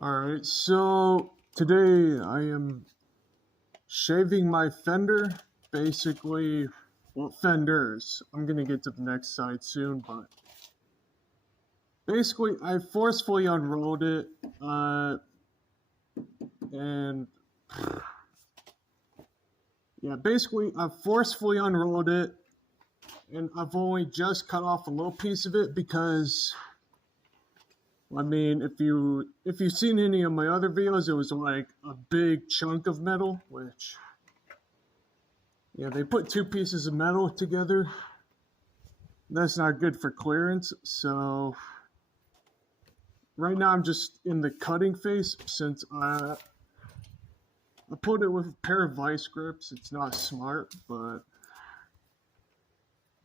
Alright, so today I am shaving my fender. Basically, well, fenders. I'm gonna get to the next side soon, but basically I forcefully unrolled it, and yeah, basically I forcefully unrolled it, and I've only just cut off a little piece of it because I mean, if you've seen any of my other videos, it was like a big chunk of metal, which, yeah, they put two pieces of metal together. That's not good for clearance, so right now I'm just in the cutting phase since I put it with a pair of vice grips. It's not smart, but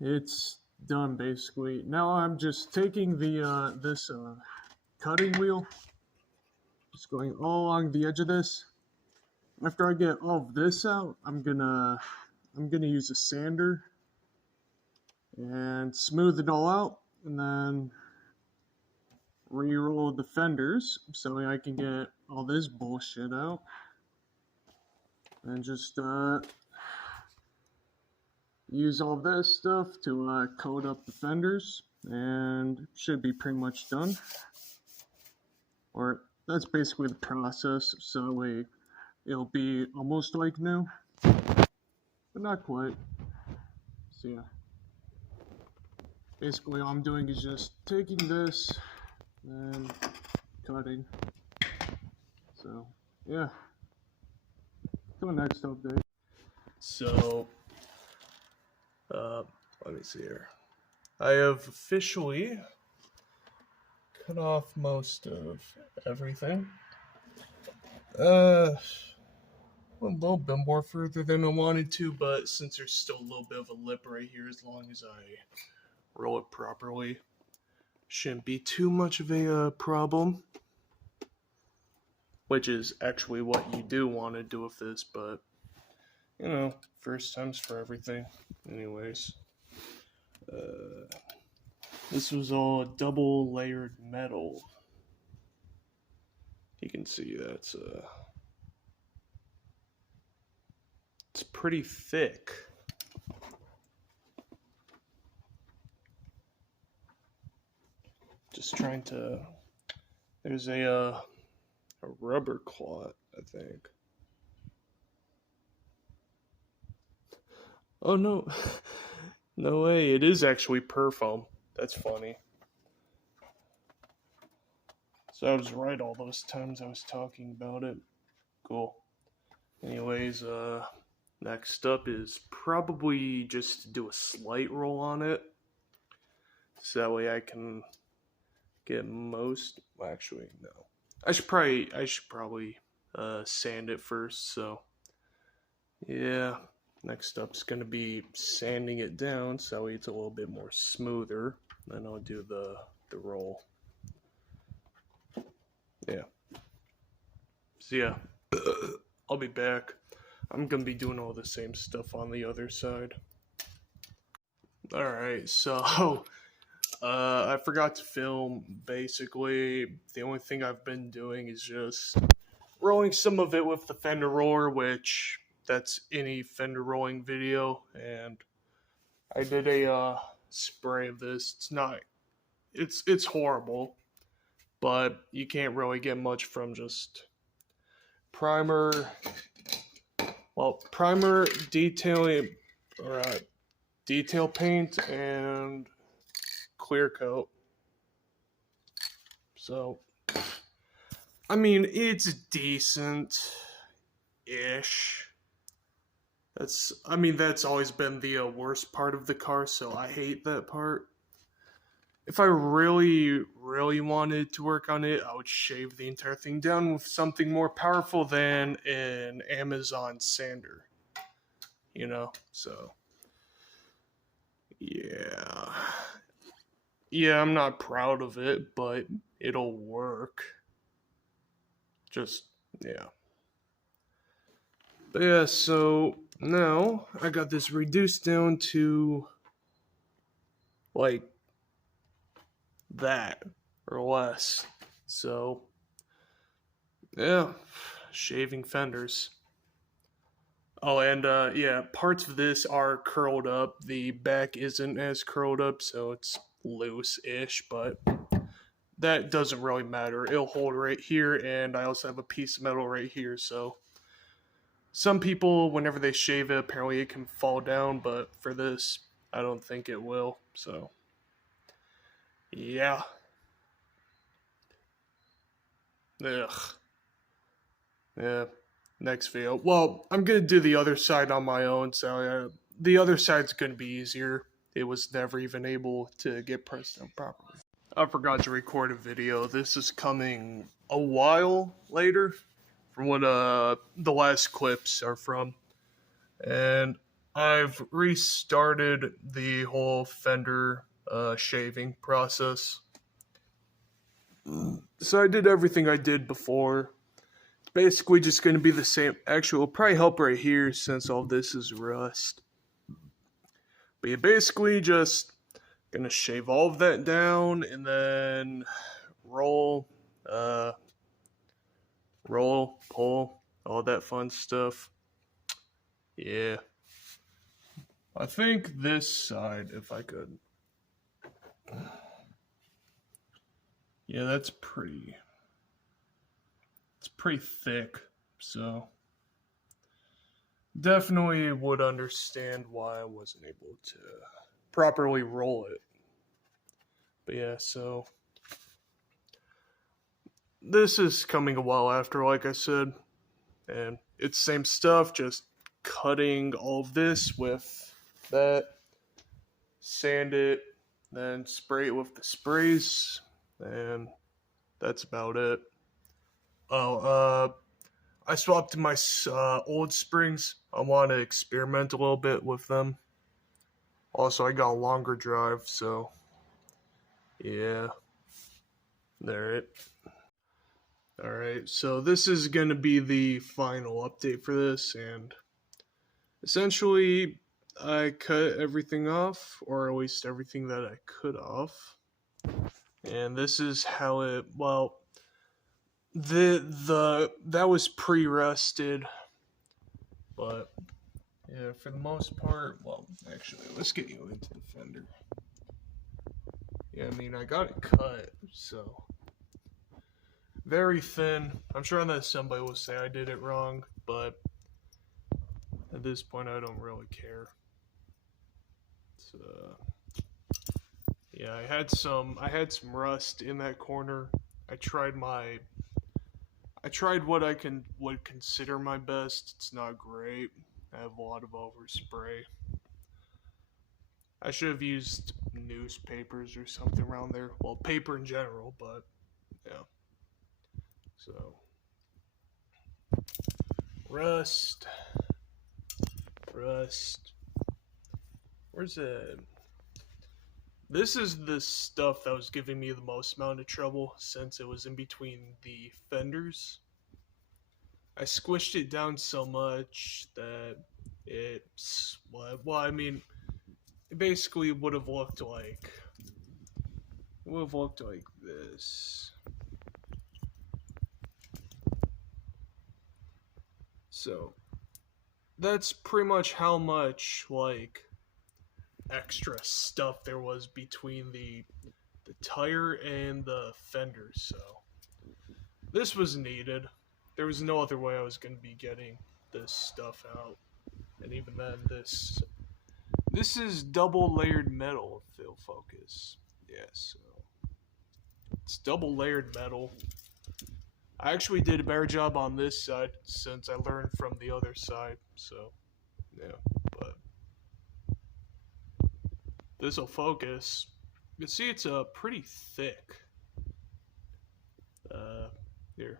it's done basically. Now I'm just taking the this cutting wheel, just going all along the edge of this. After I get all of this out, I'm gonna use a sander and smooth it all out, and then re-roll the fenders so I can get all this bullshit out, and just use all this stuff to coat up the fenders, and should be pretty much done. Or that's basically the process, so it'll be almost like new, but not quite. So yeah, basically all I'm doing is just taking this and cutting. So yeah, to the next update. So, let me see here. I have officially cut off most of everything. A little bit more further than I wanted to, but since there's still a little bit of a lip right here, as long as I roll it properly, shouldn't be too much of a problem. Which is actually what you do want to do with this, but you know, first time's for everything. Anyways, this was all double layered metal. You can see that's it's pretty thick. Just trying to. There's a rubber clot, I think. Oh no, no way! It is actually perfoam. That's funny. So I was right all those times I was talking about it. Cool. Anyways, next up is probably just to do a slight roll on it. So that way I can get most. Well, actually, no. I should probably sand it first. So yeah, next up's gonna be sanding it down so that way it's a little bit more smoother. Then I'll do the roll. Yeah. So yeah, I'll be back. I'm gonna be doing all the same stuff on the other side. Alright, so I forgot to film. Basically, the only thing I've been doing is just rolling some of it with the fender roller, which that's any fender rolling video, and I did a spray of this. It's horrible, but you can't really get much from just primer, detailing, or detail paint, and clear coat. So, I mean, it's decent-ish. That's always been the worst part of the car, so I hate that part. If I really, really wanted to work on it, I would shave the entire thing down with something more powerful than an Amazon sander. You know? So, yeah. Yeah, I'm not proud of it, but it'll work. Just, yeah. But yeah, so now I got this reduced down to like that or less. So Yeah, shaving fenders. Oh, and yeah, parts of this are curled up. The back isn't as curled up, so it's loose-ish, but that doesn't really matter. It'll hold right here, and I also have a piece of metal right here, so some people, whenever they shave it, apparently it can fall down, but for this, I don't think it will, so yeah. Ugh. Yeah. Next video. Well, I'm gonna do the other side on my own, so the other side's gonna be easier. It was never even able to get pressed down properly. I forgot to record a video. This is coming a while later from what the last clips are from. And I've restarted the whole fender shaving process. So I did everything I did before. Basically just going to be the same. Actually, it'll probably help right here since all this is rust. But you're basically just going to shave all of that down and then roll, pull, all that fun stuff. Yeah. I think this side, if I could. Yeah, that's pretty. It's pretty thick, so definitely would understand why I wasn't able to properly roll it. But yeah, so this is coming a while after, like I said, and it's same stuff, just cutting all of this with that, sand it, then spray it with the sprays, and that's about it. Oh, I swapped my old springs. I want to experiment a little bit with them. Also, I got a longer drive, so yeah. There. Alright, so this is going to be the final update for this, and essentially, I cut everything off, or at least everything that I could off. And this is how it, well, that was pre-rusted, but yeah, for the most part, well, actually, let's get you into the fender. Yeah, I mean, I got it cut, so very thin. I'm sure that somebody will say I did it wrong, but at this point, I don't really care. So, yeah, I had some rust in that corner. I tried what I would consider my best. It's not great. I have a lot of overspray. I should have used newspapers or something around there. Well, paper in general, but yeah. So, rust. Where's it? This is the stuff that was giving me the most amount of trouble since it was in between the fenders. I squished it down so much that it's, well, I mean, it basically would have looked like this. So that's pretty much how much like extra stuff there was between the tire and the fenders. So this was needed. There was no other way I was going to be getting this stuff out. And even then, this is double layered metal, if it'll focus. Yeah, so it's double layered metal. I actually did a better job on this side since I learned from the other side. So, yeah, but this will focus. You can see it's pretty thick. Here.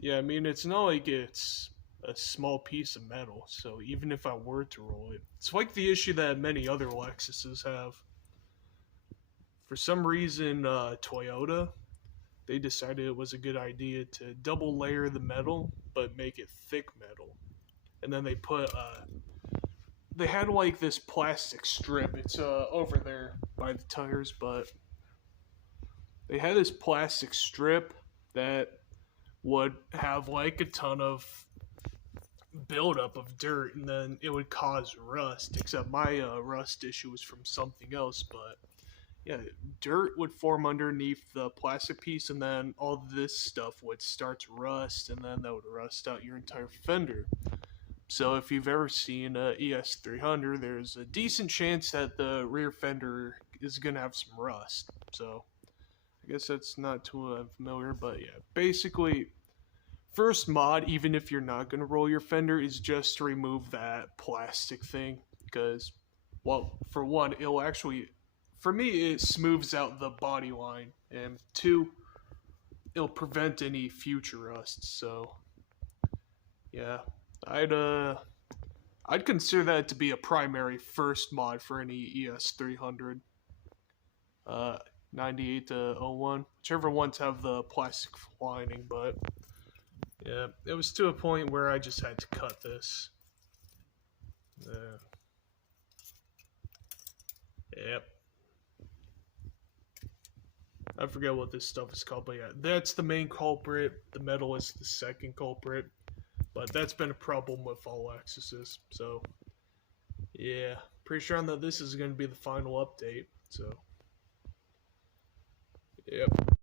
Yeah, I mean, it's not like it's a small piece of metal, so even if I were to roll it, it's like the issue that many other Lexuses have. For some reason, Toyota, they decided it was a good idea to double layer the metal, but make it thick metal. And then they put, they had like this plastic strip, it's over there by the tires, but they had this plastic strip that would have like a ton of buildup of dirt, and then it would cause rust. Except my rust issue was from something else, but yeah, dirt would form underneath the plastic piece, and then all this stuff would start to rust, and then that would rust out your entire fender. So if you've ever seen a ES300, there's a decent chance that the rear fender is gonna have some rust. So I guess that's not too familiar, but yeah, basically, first mod, even if you're not gonna roll your fender, is just to remove that plastic thing because, well, for one, it'll actually, for me, it smooths out the body line, and two, it'll prevent any future rust. So yeah, I'd uh I'd consider that to be a primary first mod for any ES300, uh, 98 to 01, whichever ones have the plastic lining. But yeah, it was to a point where I just had to cut this. Yep. I forget what this stuff is called, but yeah, that's the main culprit. The metal is the second culprit, but that's been a problem with all Lexuses. So yeah, pretty sure that this is going to be the final update. So yep.